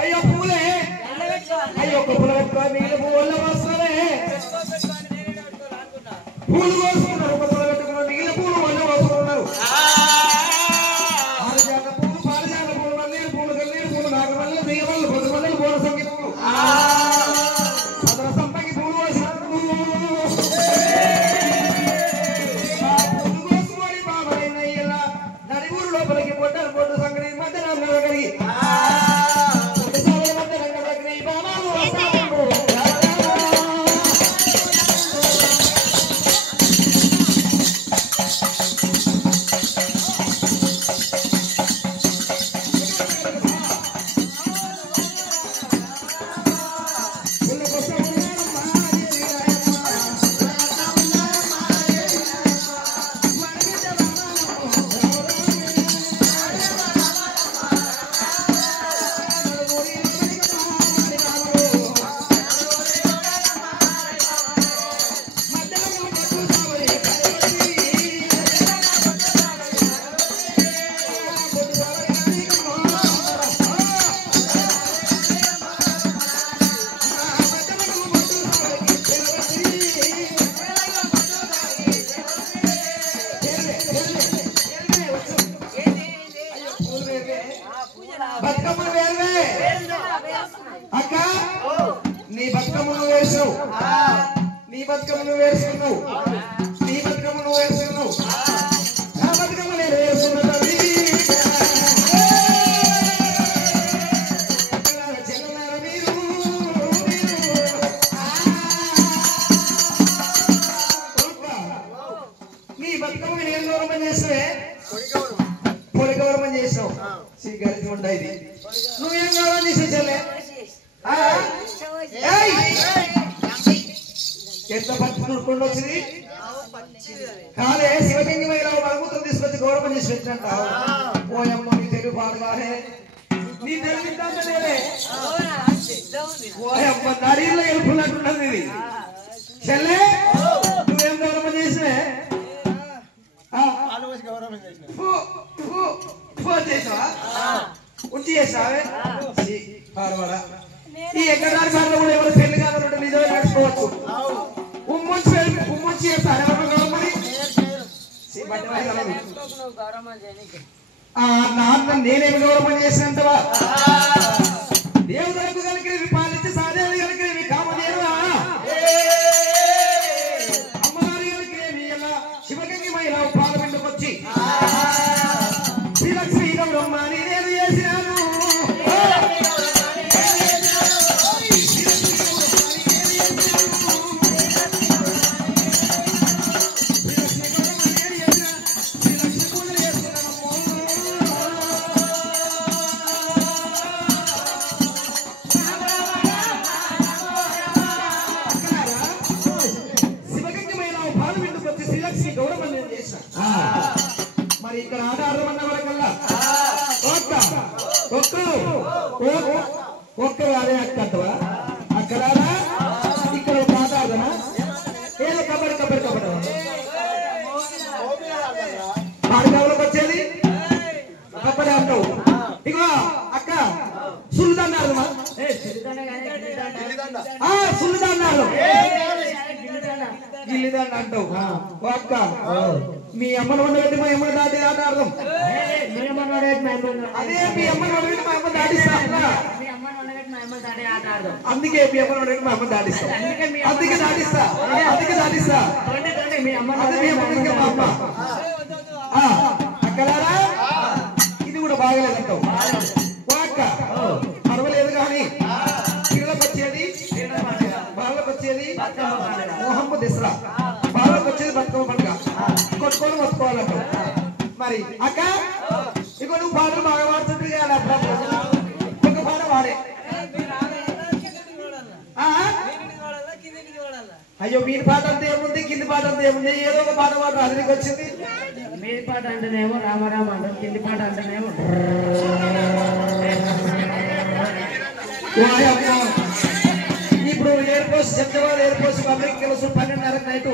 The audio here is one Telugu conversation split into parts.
అయ్యో పూలే అయ్యో పూల పెట్టుకో మీరు పూల వస్తారే పూలు కోసుకున్నారు పూల పెట్టుకున్నారు మిగిలిన పూలు వాళ్ళు కోసుకున్నారు ఆరుజాత పూలు పారిజాత పూలు మల్లెలు పూలు కన్నీరు పూలు నాగమల్లెలు దిగమల్లు పొద్దుమల్లెలు పూల సంఖ్య పూలు సదర సంపకి పూలు కోసినారు పూలు కోసుకొని బాబైన ఇలా నడిగూరు లోపలికి పొట్టారు పొట్టు సంగతి మధ్య కలిగి ఎంత పచ్చి చూడుకుండా వచ్చింది కాదే శివగంగి మహిళ మరుగుతం తీసుకొచ్చి గౌరవం చేసి పెట్టినట్ట ఓయమ్మ నీ తెలుగు పాడగానే నీ తెలుగు ఓయమ్మ నడిలో వెళ్ళుకున్నట్టున్నది ఇది చెల్లె నువ్వేం గౌరవం చేసినే చేసావా ఉంచి చేసావే పాడవాడా ఈ ఎక్కడారి బాగా కూడా ఎవరు పెళ్లి కావాలంటే నిజమే నడుచుకోవచ్చు ఉమ్మొచ్చి చేస్తారు నాన్న నేనేమి గౌరవం చేసినంతవా దేవులకు కలిగినవి పాలించి సాధ్యాలు కలిగినవి కామదేవా అమ్మగారి కలిగినవి ఎలా శివగంగి మహిళ పార్లమెంట్కి వచ్చి శ్రీలక్ష్మీ గౌరమ్మాని నేను చేసినాను మరి ఇక్కడ ఆట ఆడమన్న వరకల్లా ఒక్క అదే అక్కడవా అక్కడ ఇక్కడ ఒక ఆట ఆడనా ఏదో కబడ్డీ కబడ్డీ కబడ్డీ పాడకావులకు వచ్చేది కబడ్డీ అంటావు ఇగో అక్క సుల్తాన్ ఆడమా సుల్తాన్ ఆడు గిల్లిదండ అంటావు అక్క మీ అమ్మను వండబెట్టి మా అమ్మను దాటి ఆట ఆడదాం అదే మీ అమ్మను వండబెట్టి మా అమ్మ దాటిస్తా అందుకే మీ అమ్మను వండబెట్టి మా అమ్మ దాటిస్తా అందుకే దాటిస్తా అదే మీ అమ్మ అక్కడారా ఇది కూడా బాగలేదంటావు అక్క పర్వాలేదు కానీ పిల్లలకు వచ్చేది వాళ్ళకు వచ్చేది మొహమ్మద్ ఇస్రా వాళ్ళకు వచ్చేది బతుకమ్మ పండుగ కొట్టుకొని మొత్తుకోవాలంట మరి అక్క ఇక నువ్వు పాటలు బాగా పాడుతుంది కదా ఒక పాట పాడే అయ్యో మీరు పాట అంతా ఏముంది కింది పాట అంతా ఏముంది ఏదో ఒక పాట పాట అదికి వచ్చింది మీ పాట అంటేనేమో రామరామ అంటారు కింది పాట అంటేనేమో ఇప్పుడు ఎయిర్పోర్ట్ శబ్దవాడ ఎయిర్పోర్ట్ పబ్లిక్ తెలుసు 12:30 నైట్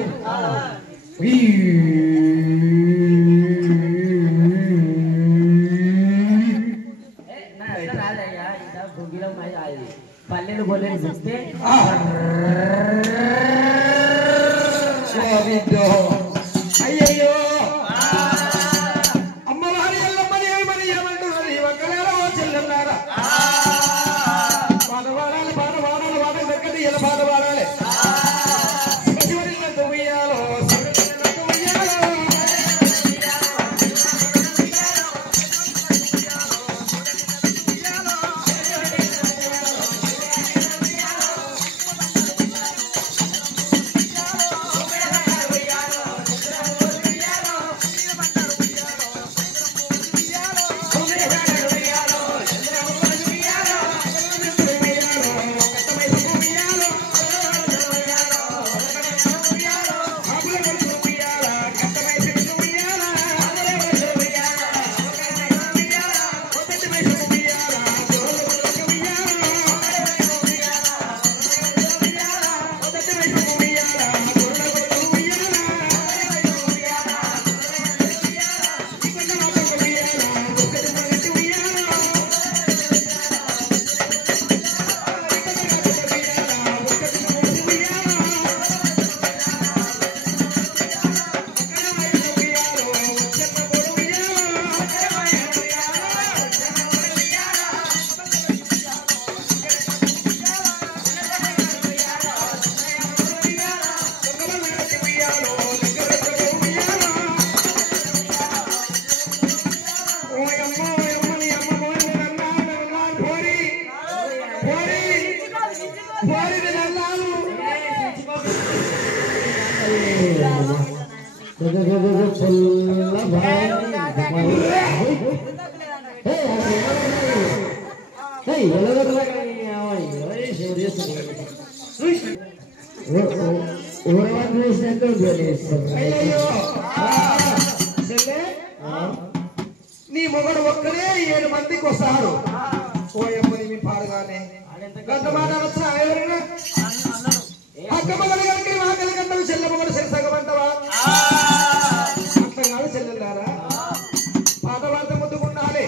నీ మొగడు ఒక్కడే 7 మందికి వస్తారు. పోయమ్మని మీ పాడుగానే గంట మాట వచ్చిన ఎవరైనా అక్క మొగడు కలిగి మా కలిగంటావు, చెల్ల మొగడు సగమంటావా? అట్లా కాదు చెల్లెల్లారా, పాట పాడితే ముద్దుకుండాలి,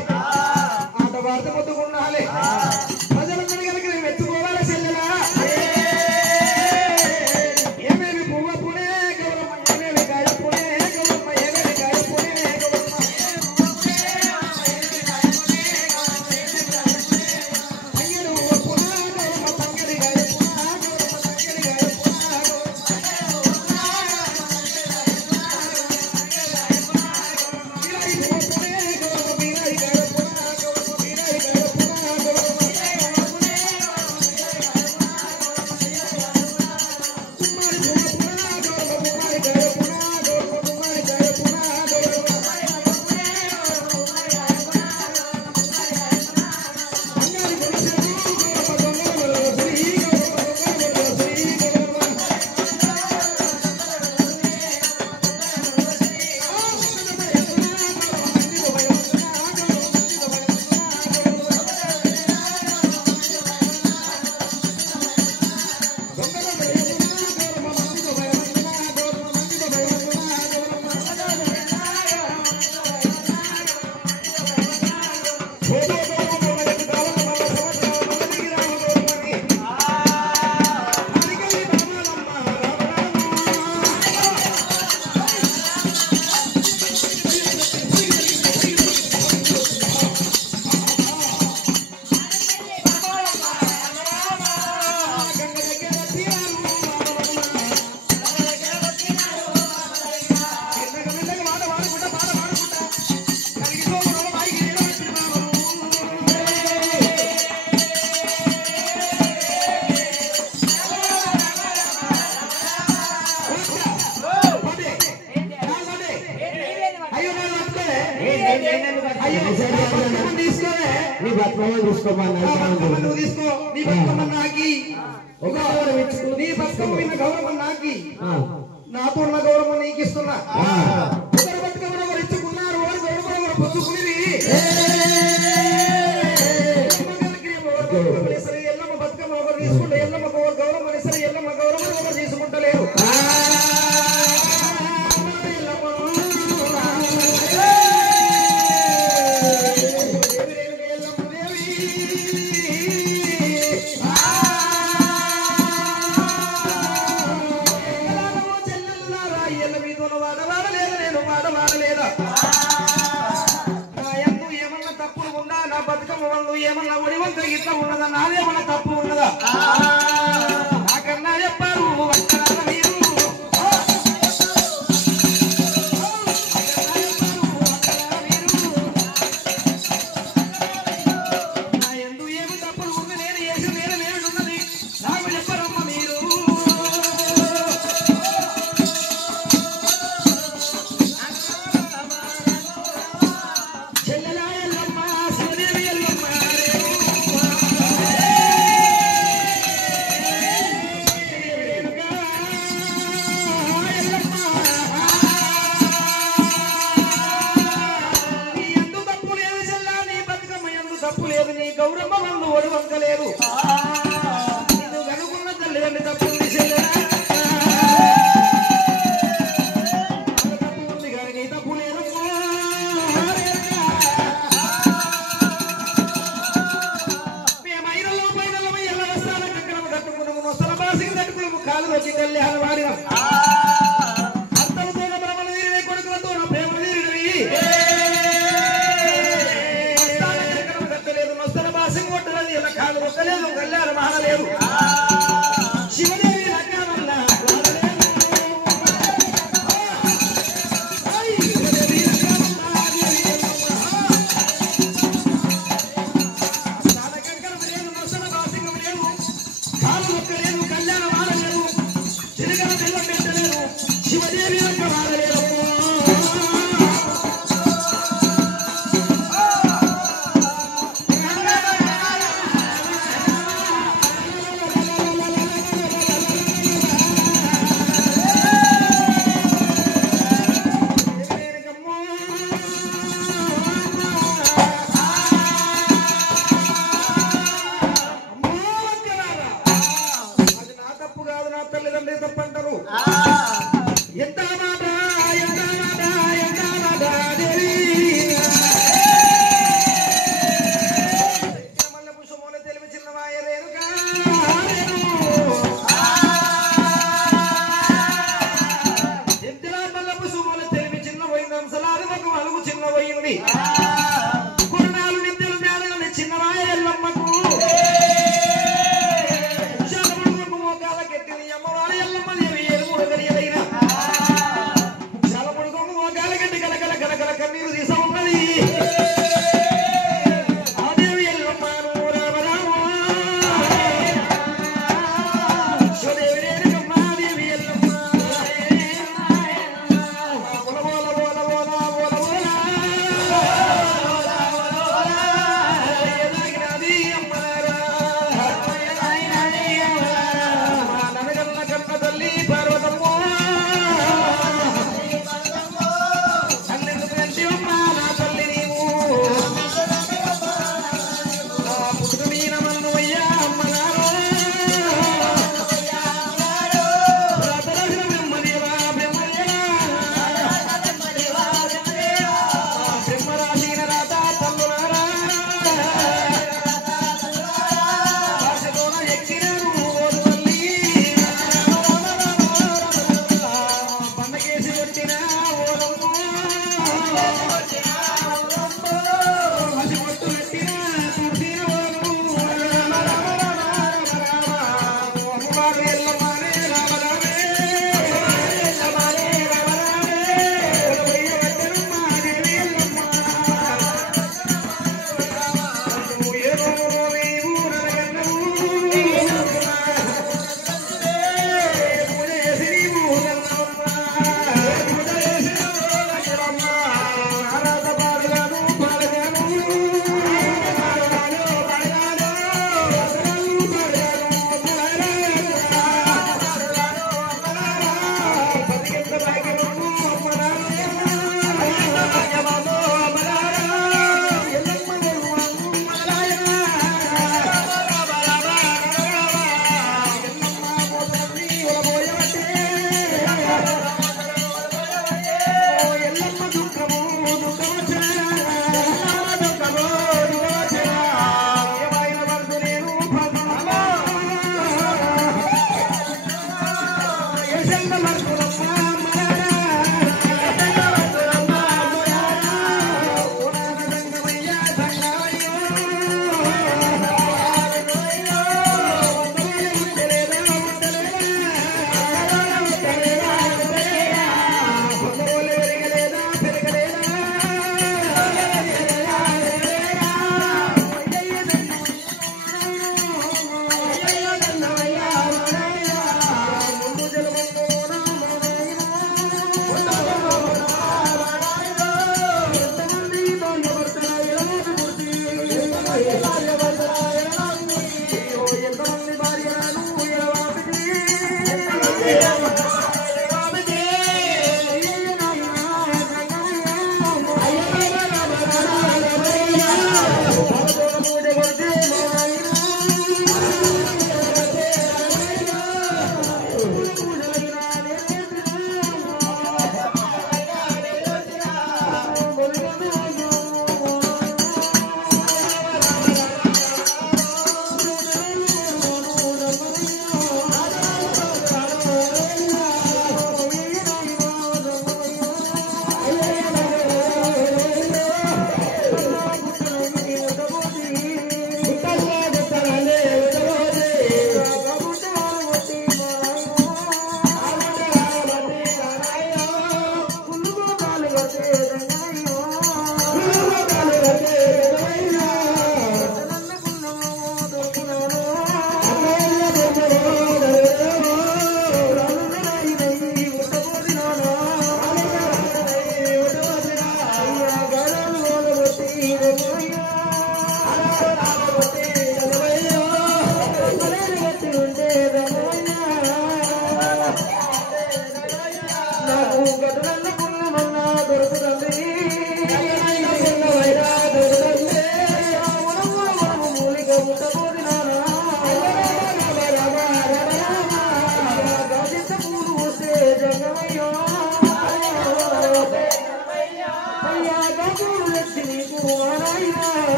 ఆట పాడితే ముద్దుకుండాలి. ప్రజలందరి కనుక నేను ఎత్తుకోవాలి చెల్లెలా. ఏమేమి పువ్వ పునే గౌరమ్మ, ఏమేమి గాయ పునే గౌరమ్మ, ఏమేమి గాయ పునే గౌరమ్మ. తంగెడు పునా గౌరమ్మ, తంగెడి గాయ పునా గౌరమ్మ, తంగెడి గాయ పునా గౌరమ్మ. వీరాయి పువ్వ పునే గౌరమ్మ, వీరాయి గాయ పునా గౌరమ్మ, వీరాయి గాయ పునా గౌరమ్మ. కుమారి పువ్వ పునా గౌరమ్మ, కుమారి గాయ పునా గౌరమ్మ, కుమారి గాయ పునా గౌరమ్మ. బంగారు గొలుసులు గౌరమ్మ, దొంగల గొలుసులు ఈ గౌరమ్మ, దొంగల గొలుసులు ఈ గౌరమ్మ. నువ్వు తీసుకో, నీ బతుకమ్మ నాకి, నీ బతుకమ్మ విన్న గౌరవం నాకి, నాతో ఉన్న గౌరవం నీకు ఇస్తున్నా. ఒకరు బతుకమ్మను ఒకరు ఇచ్చుకున్నారు, ఒకరు గౌరవం ఒకరు పుచ్చుకుని ఎల్లమ్మ బతుకమ్మ ఒకరు తీసుకుంటే ఎల్లమ్మ గౌరవం సరే, ఎల్లమ్మ గౌరవం ఒకరు తీసుకుంటలేరు. ఏమన్నా ఒడివంత ఇట్లా ఉన్నదా, నాదేమన్నా తప్పు ఉన్నదా? నాకన్నా చెప్పారు అక్కడ మీరు నా ఎందు ఏమి తప్పులు ఉంది, నేను చేసి నేనున్నది నాకు చెప్పరమ్మ మీరు. చెల్లెలా ఎల్లమ్మ, శివదేవి ఎల్లమ్మ, తప్పు లేదు, నీ గౌరమ్మ వాళ్ళు ఒడి వంకలేదు. నిన్ను కనుకున్న తల్లిదండ్రి తప్పు ఉంది చెల్లెలా, తప్పు ఉంది కానీ నీ తప్పు లేదు. మేము ఐరలో పైనలో ఎల్ల వస్తాను కక్కడము కట్టుకున్నాము, నొస్తల బాసికి కట్టుకున్నాము, కాలు వచ్చి తల్లి అని వాడిన అర్థంతో బ్రహ్మను తీరిన కొడుకులతో నా ప్రేమను తీరినవి. కాలు ఒక్కలేదు కళ్యాణ పోయింది కురునాలు నిద్రలు మేడలని చిన్నవాయ ఎల్లమ్మకు శలముడుకు మోకాలకెత్తింది అమ్మవారి ఎల్లమ్మ దేవి ఎరుముడు గరియలైన శలముడుకు మోకాలకెత్తి కలకల కలకల కన్నీరు తీస ఉన్నది ఆ దేవి ఎల్లమ్మను రామ రామ స్వదేవి రేణుకమ్మ దేవి ఎల్లమ్మ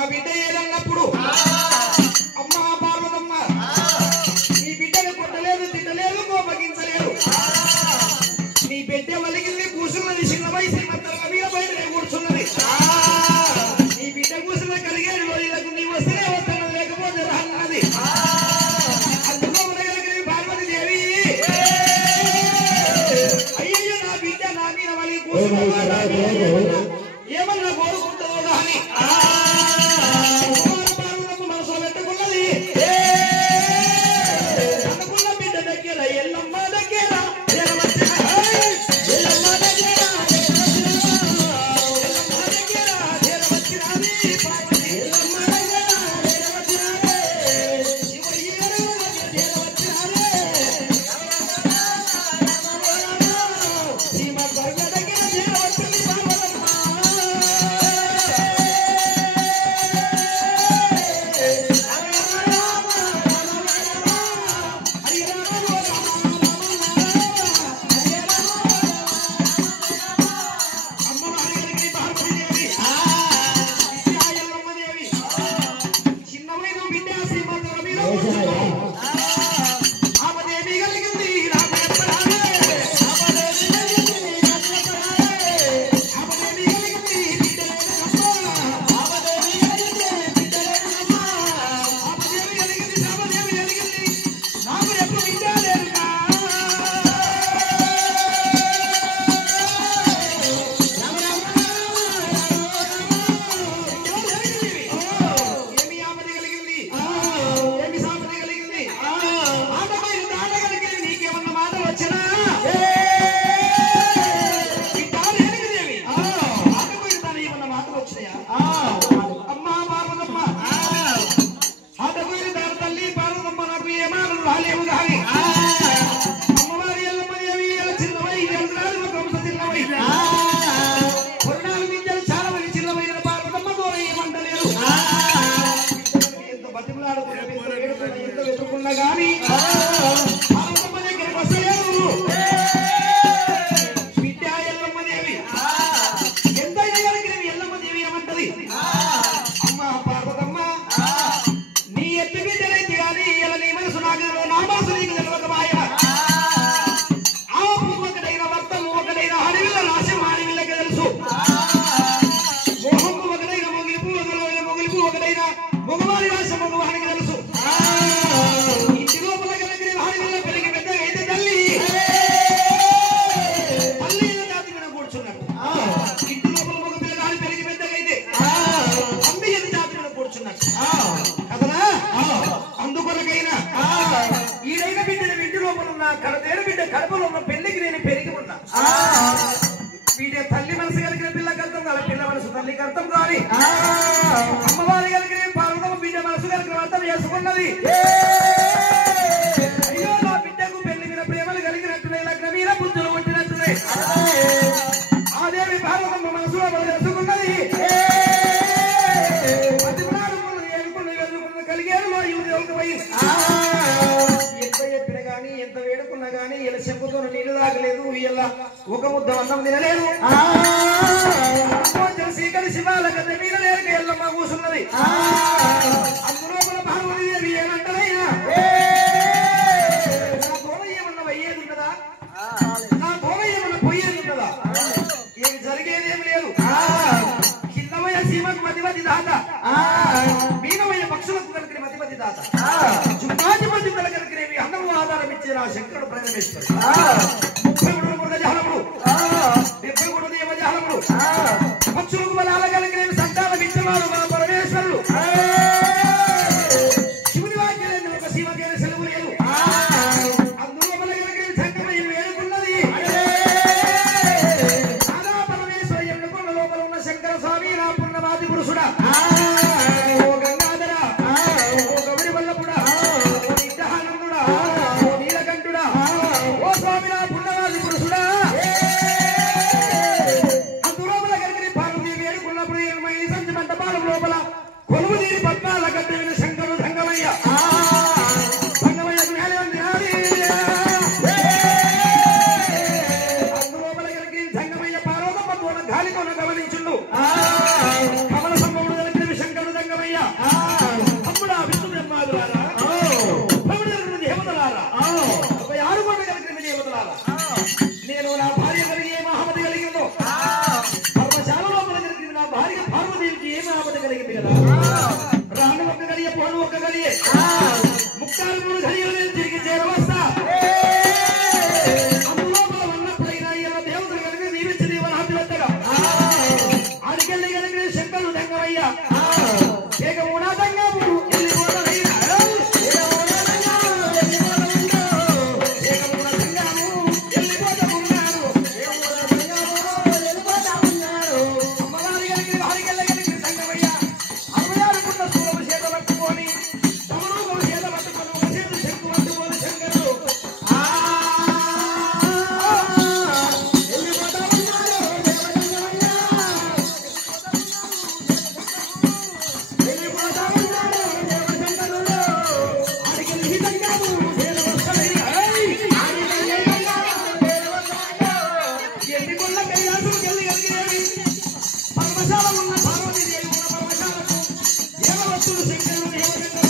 నా బిడ్డ ఏదన్నప్పుడు అమ్మ పార్వతమ్మ నీ బిడ్డను కొట్టలేదు తిట్టలేదు కోపగించలేదు నీ బిడ్డ వలిగింది కూర్చున్నది చిన్న వయసు మీద బయట కూర్చున్నది నీ బిడ్డ కూర్చున్న కలిగేది రోజులకు నీ వస్తే వస్తున్నది లేకపోతే రాన్నది అందుకో పార్వతి దేవి అయ్యయ్యో నా బిడ్డ నా మీద వలి కూర్చున్న ఏమన్నా కోరుకుంటుందో కానీ మనసులో పెట్టుకున్నది అనుకున్న బిడ్డ దగ్గర ఎల్లమ్మ దగ్గర ఒక ముద్ద అన్నం తినలేదు శ్రీకరి శివాల కథ మీద లేక ఎల్లమ్మ కూర్చున్నది అందులో పార్వతీదేవి ఏమంటారయ్యా నా గోడ ఏమన్నా అయ్యేది ఉన్నదా నా గోడ ఏమన్నా పోయేది ఉన్నదా ఏమి జరిగేదేం లేదు చిన్నమయ్య సీమకు మధ్యమతి దాత మీనమయ్య పక్షులకు కలిగిన మధ్యమతి దాత జుమ్మాధిపతి కలిగినవి అన్నము ఆధారం ఇచ్చే నా శంకరుడు ప్రజమేశ్వరుడు పక్షులకు బలాల కలిగిన సంతానం ఇచ్చేవాడు మా పరమేశ్వరుడు శివుని వాక్యాలను ఒక శివకేన సెలవు లేదు అందులో కలిగిన సంగమయ్య వేడుకున్నది ఆదా పరమేశ్వర ఎన్నుకున్న లోపల ఉన్న శంకర స్వామి నా పుణ్యవాది పురుషుడా ఓ గంగాధర ఓ గౌరి వల్లపుడా ఓ నిత్యానందుడా ఓ నీలకంఠుడా ఓ స్వామి నా పుణ్యవాది పురుషుడా కొలువు తీరి పద్మాల కట్టిన శంకరు ధంగమయ్య ధంగమయ్యకు అందులోపల కలిగి ధంగమయ్య పార్వతమ్మ గాలి కొన గమనించుండు కమల సంభవుడు కలిగిన శంకరు ధంగమయ్య ఎన్నికొండ కైలాసముకి వెళ్ళి కలిగినవి పర్వశాల ఉన్న పార్వతీదేవి ఉన్న పర్వశాలకు దేవవస్తుడు శంకరుడు దేవగంగ